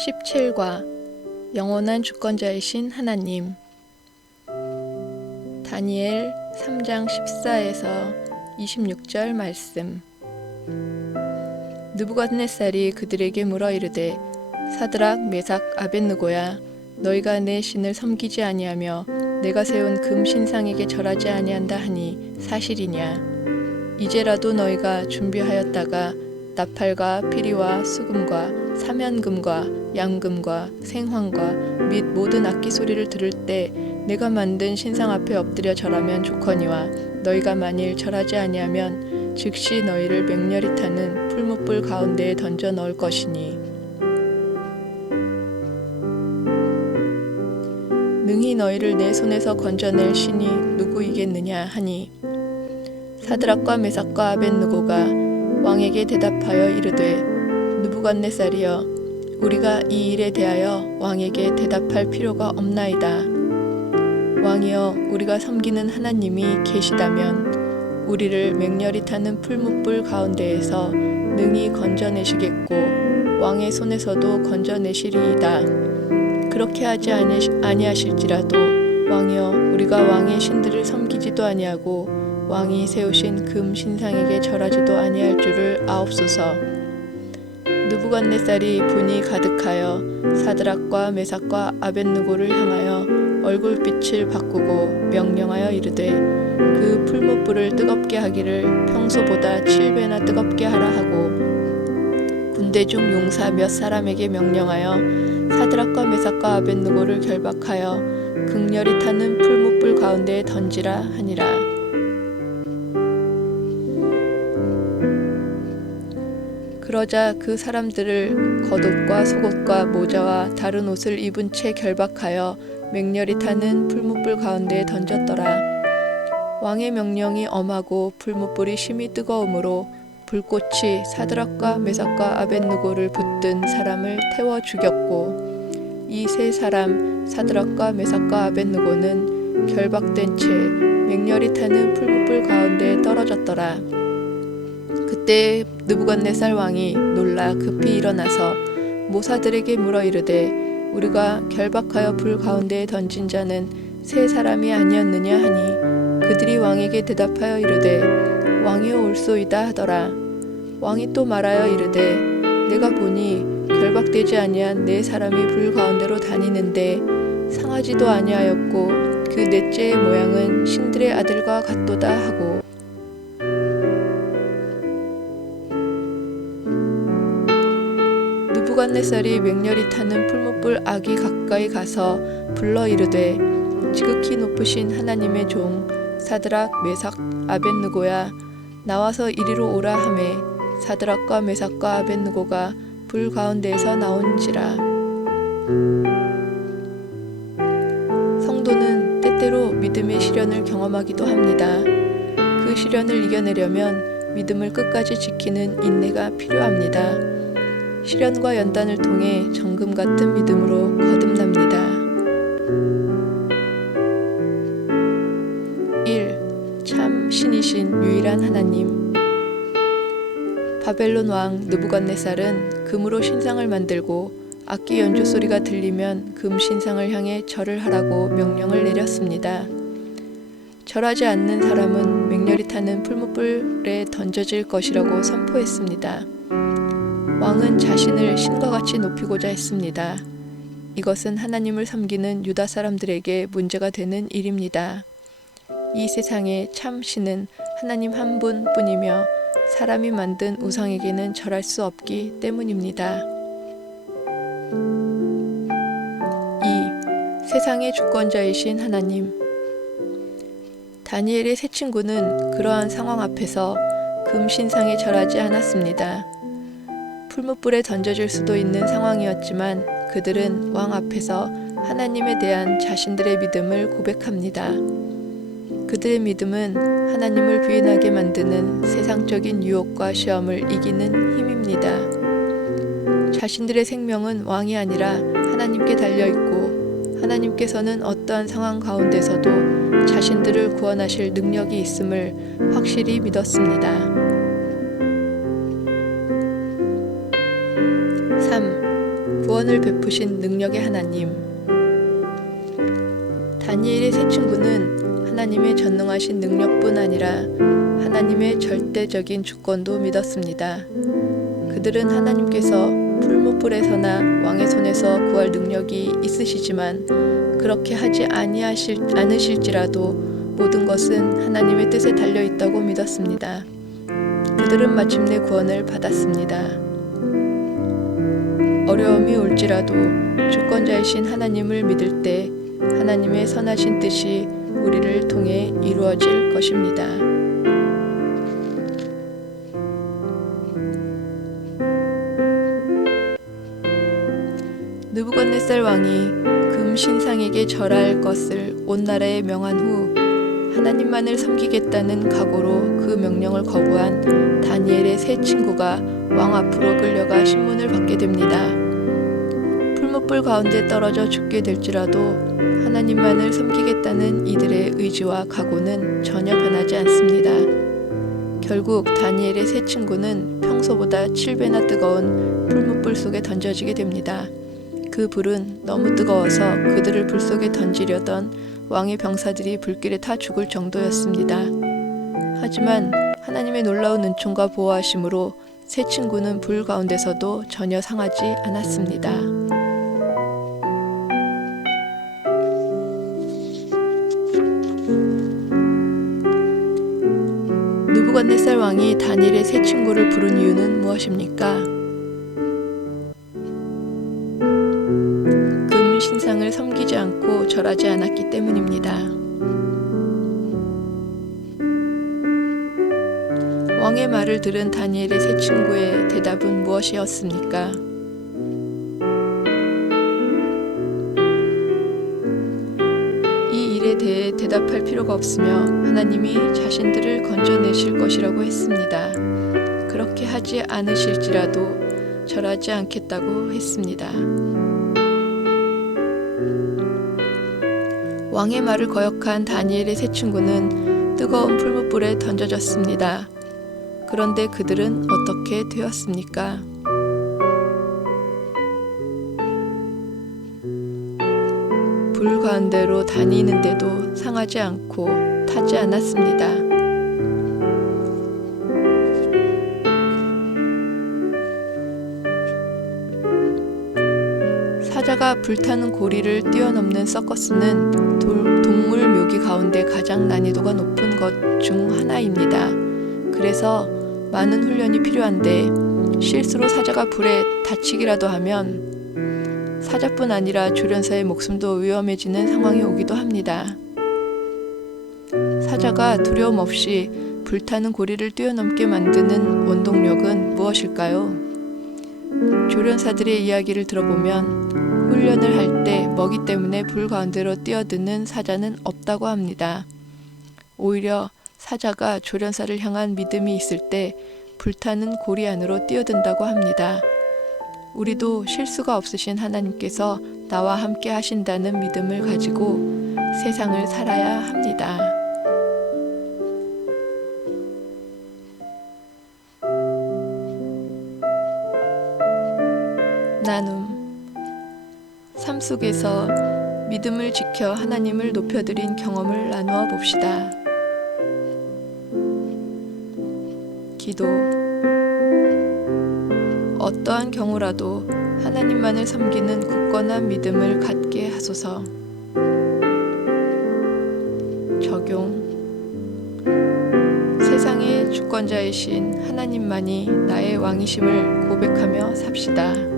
17과 영원한 주권자이신 하나님. 다니엘 3장 14에서 26절 말씀. 느부갓네살이 그들에게 물어 이르되 사드락 메삭 아벳느고야, 너희가 내 신을 섬기지 아니하며 내가 세운 금 신상에게 절하지 아니한다 하니 사실이냐? 이제라도 너희가 준비하였다가 나팔과 피리와 수금과 사면금과 양금과 생황과 및 모든 악기 소리를 들을 때 내가 만든 신상 앞에 엎드려 절하면 좋거니와, 너희가 만일 절하지 아니하면 즉시 너희를 맹렬히 타는 풀무불 가운데에 던져 넣을 것이니, 능히 너희를 내 손에서 건져낼 신이 누구이겠느냐 하니, 사드락과 메삭과 아벳느고가 왕에게 대답하여 이르되, 느부갓네살이여, 우리가 이 일에 대하여 왕에게 대답할 필요가 없나이다. 왕이여, 우리가 섬기는 하나님이 계시다면 우리를 맹렬히 타는 풀무불 가운데에서 능히 건져내시겠고 왕의 손에서도 건져내시리이다. 그렇게 하지 아니하실지라도 왕이여, 우리가 왕의 신들을 섬기지도 아니하고 왕이 세우신 금 신상에게 절하지도 아니할 줄을 아옵소서. 느부갓네살이 분이 가득하여 사드락과 메삭과 아벳느고를 향하여 얼굴빛을 바꾸고 명령하여 이르되, 그 풀무불을 뜨겁게 하기를 평소보다 7배나 뜨겁게 하라 하고, 군대 중 용사 몇 사람에게 명령하여 사드락과 메삭과 아벳느고를 결박하여 극렬히 타는 풀무불 가운데에 던지라 하니라. 그러자 그 사람들을 겉옷과 속옷과 모자와 다른 옷을 입은 채 결박하여 맹렬히 타는 풀무불 가운데에 던졌더라. 왕의 명령이 엄하고 풀무불이 심히 뜨거우므로 불꽃이 사드락과 메삭과 아벳느고를 붙든 사람을 태워 죽였고, 이 세 사람 사드락과 메삭과 아벳느고는 결박된 채 맹렬히 타는 풀무불 가운데에 떨어졌더라. 그때 느부갓네살 왕이 놀라 급히 일어나서 모사들에게 물어 이르되, 우리가 결박하여 불 가운데에 던진 자는 세 사람이 아니었느냐 하니, 그들이 왕에게 대답하여 이르되, 왕이여 옳소이다 하더라. 왕이 또 말하여 이르되, 내가 보니 결박되지 아니한 네 사람이 불 가운데로 다니는데 상하지도 아니하였고 그 넷째의 모양은 신들의 아들과 같도다 하고, 느부갓네살이 맹렬히 타는 풀무불 악이 가까이 가서 불러 이르되, 지극히 높으신 하나님의 종 사드락 메삭 아벳느고야, 나와서 이리로 오라 하매 사드락과 메삭과 아벳느고가 불 가운데에서 나온지라. 성도는 때때로 믿음의 시련을 경험하기도 합니다. 그 시련을 이겨내려면 믿음을 끝까지 지키는 인내가 필요합니다. 시련과 연단을 통해 정금 같은 믿음으로 거듭납니다. 1. 참 신이신 유일한 하나님. 바벨론 왕 느부갓네살은 금으로 신상을 만들고 악기 연주 소리가 들리면 금 신상을 향해 절을 하라고 명령을 내렸습니다. 절하지 않는 사람은 맹렬히 타는 풀무불에 던져질 것이라고 선포했습니다. 왕은 자신을 신과 같이 높이고자 했습니다. 이것은 하나님을 섬기는 유다 사람들에게 문제가 되는 일입니다. 이 세상에 참 신은 하나님 한 분뿐이며 사람이 만든 우상에게는 절할 수 없기 때문입니다. 2. 세상의 주권자이신 하나님. 다니엘의 세 친구는 그러한 상황 앞에서 금 신상에 절하지 않았습니다. 풀무불에 던져질 수도 있는 상황이었지만 그들은 왕 앞에서 하나님에 대한 자신들의 믿음을 고백합니다. 그들의 믿음은 하나님을 부인하게 만드는 세상적인 유혹과 시험을 이기는 힘입니다. 자신들의 생명은 왕이 아니라 하나님께 달려있고, 하나님께서는 어떠한 상황 가운데서도 자신들을 구원하실 능력이 있음을 확실히 믿었습니다. 3. 구원을 베푸신 능력의 하나님. 다니엘의 세 친구는 하나님의 전능하신 능력뿐 아니라 하나님의 절대적인 주권도 믿었습니다. 그들은 하나님께서 풀무불에서나 왕의 손에서 구할 능력이 있으시지만 그렇게 하지 않으실지라도 모든 것은 하나님의 뜻에 달려 있다고 믿었습니다. 그들은 마침내 구원을 받았습니다. 어려움이 올지라도 주권자이신 하나님을 믿을 때 하나님의 선하신 뜻이 우리를 통해 이루어질 것입니다. 느부갓네살 왕이 금 신상에게 절할 것을 온 나라에 명한 후 하나님만을 섬기겠다는 각오로 그 명령을 거부한 다니엘의 세 친구가 왕 앞으로 끌려가 신문을 받게 됩니다. 풀무불 가운데 떨어져 죽게 될지라도 하나님만을 섬기겠다는 이들의 의지와 각오는 전혀 변하지 않습니다. 결국 다니엘의 세 친구는 평소보다 7배나 뜨거운 풀무불 속에 던져지게 됩니다. 그 불은 너무 뜨거워서 그들을 불 속에 던지려던 왕의 병사들이 불길에 타 죽을 정도였습니다. 하지만 하나님의 놀라운 은총과 보호하심으로 세 친구는 불 가운데서도 전혀 상하지 않았습니다. 느부갓네살 왕이 다니엘의 세 친구를 부른 이유는 무엇입니까? 금 신상을 섬기지 않고 절하지 않았기 때문입니다. 왕의 말을 들은 다니엘의 세 친구의 대답은 무엇이었습니까? 이 일에 대해 대답할 필요가 없으며 하나님이 자신들을 건져내실 것이라고 했습니다. 그렇게 하지 않으실지라도 절하지 않겠다고 했습니다. 왕의 말을 거역한 다니엘의 세 친구는 뜨거운 풀무불에 던져졌습니다. 그런데 그들은 어떻게 되었습니까? 불 가운데로 다니는데도 상하지 않고 타지 않았습니다. 사자가 불타는 고리를 뛰어넘는 서커스는 동물 묘기 가운데 가장 난이도가 높은 것 중 하나입니다. 그래서 많은 훈련이 필요한데 실수로 사자가 불에 다치기라도 하면 사자뿐 아니라 조련사의 목숨도 위험해지는 상황이 오기도 합니다. 사자가 두려움 없이 불타는 고리를 뛰어넘게 만드는 원동력은 무엇일까요? 조련사들의 이야기를 들어보면 훈련을 할 때 먹이 때문에 불 가운데로 뛰어드는 사자는 없다고 합니다. 오히려 사자가 조련사를 향한 믿음이 있을 때 불타는 고리 안으로 뛰어든다고 합니다. 우리도 실수가 없으신 하나님께서 나와 함께 하신다는 믿음을 가지고 세상을 살아야 합니다. 나눔. 삶 속에서 믿음을 지켜 하나님을 높여드린 경험을 나누어 봅시다. 기도. 어떠한 경우라도 하나님만을 섬기는 굳건한 믿음을 갖게 하소서. 적용. 세상의 주권자이신 하나님만이 나의 왕이심을 고백하며 삽시다.